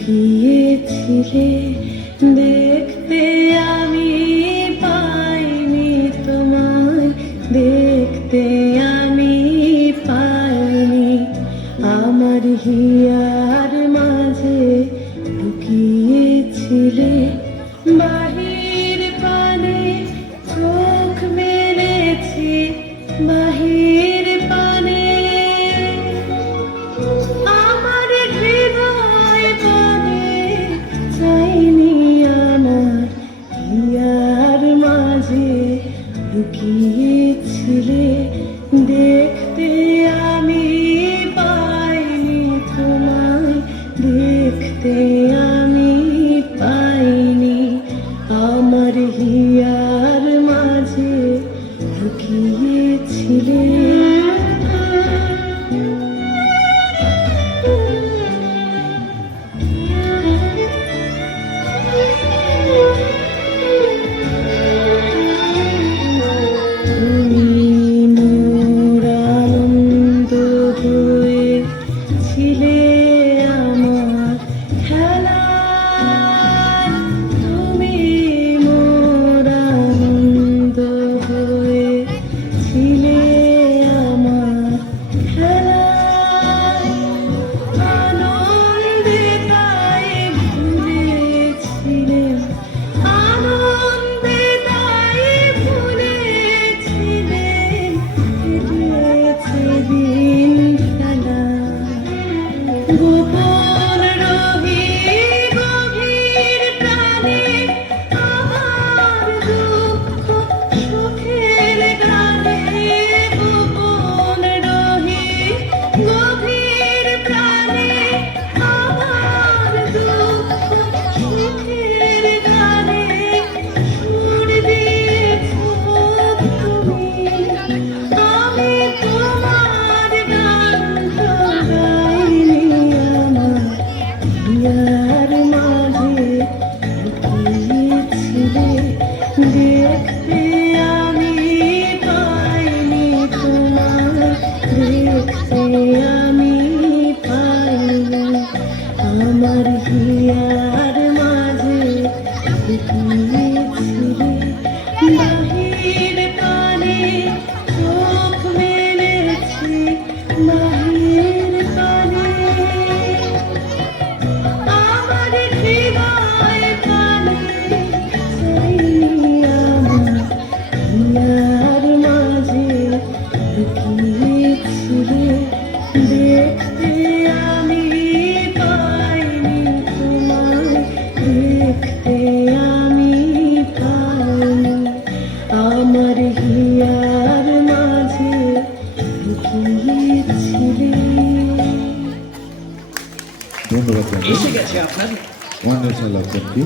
piyetle dek মাঝে লুকিয়েছিলে। গোপন রবি দুনিয়ার মাঝে ধন্যবাদ জানাই ওয়ান্ডারফুল আপনাকে